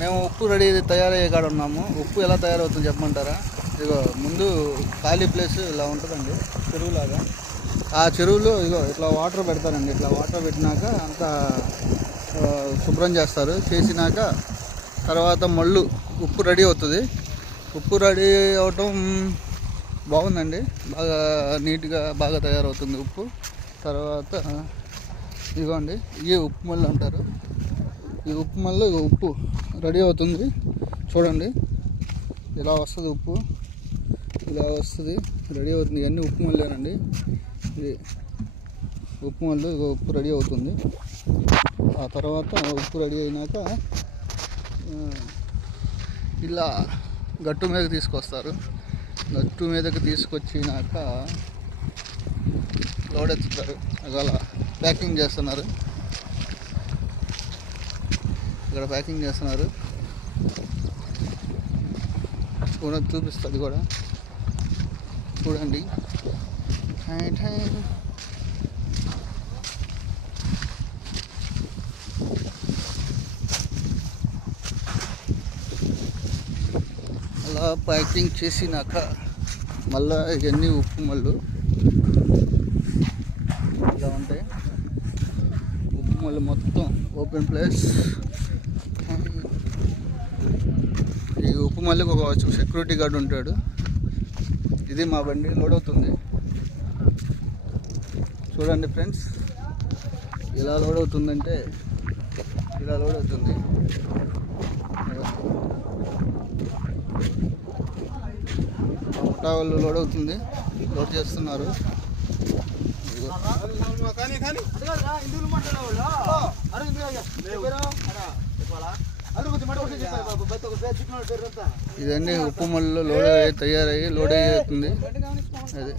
మేము ఉప్పు రెడీ తయారయ్యే కాడ ఉన్నాము. ఉప్పు ఎలా తయారవుతుందో చెప్పమంటారా? ఇగో ముందు ఖాళీ ప్లేస్ ఇలా ఉంటుందండి, చెరువులాగా. ఆ చెరువులో ఇగో ఇట్లా వాటర్ పెడతారండి. ఇట్లా వాటర్ పెట్టినాక అంతా శుభ్రం చేస్తారు. చేసినాక తర్వాత మళ్ళు ఉప్పు రెడీ అవుతుంది. ఉప్పు రెడీ అవటం బాగుందండి, బాగా నీట్గా బాగా తయారవుతుంది ఉప్పు. తర్వాత ఇదిగోండి, ఇవి ఉప్పు మళ్ళు అంటారు. ఈ ఉప్పు మళ్ళీ ఉప్పు రెడీ అవుతుంది. చూడండి ఇలా వస్తుంది ఉప్పు, ఇలా వస్తుంది, రెడీ అవుతుంది. ఇవన్నీ ఉప్పు మళ్ళేనండి. ఇది ఉప్పు మళ్ళు ఉప్పు రెడీ అవుతుంది. ఆ తర్వాత ఉప్పు రెడీ అయినాక ఇలా గట్టు మీదకి తీసుకొస్తారు. గట్టు మీదకి తీసుకొచ్చినాక లోడ్ ఎత్తుతారు. అలా ప్యాకింగ్ చేస్తున్నారు. ఇక్కడ ప్యాకింగ్ చేస్తున్నారు కూడా చూపిస్తుంది కూడా చూడండి. అలా ప్యాకింగ్ చేసినాక మళ్ళీ ఇవన్నీ ఉప్పు మళ్ళు ఇలా ఉంటాయి. ఉప్పు మళ్ళీ మొత్తం ఓపెన్ ప్లేస్. ఈ ఉప్పు మళ్ళీ ఒక సెక్యూరిటీ గార్డ్ ఉంటాడు. ఇది మా బండి లోడ్ అవుతుంది. చూడండి ఫ్రెండ్స్, ఇలా లోడ్ అవుతుందంటే ఇలా లోడ్ అవుతుంది. ముఠా వాళ్ళు లోడ్ అవుతుంది, లోడ్ చేస్తున్నారు. ఇదన్నీ ఉప్పు మళ్ళీ లోడ్ తయారయ్యి లోడ్ అవుతుంది. అదే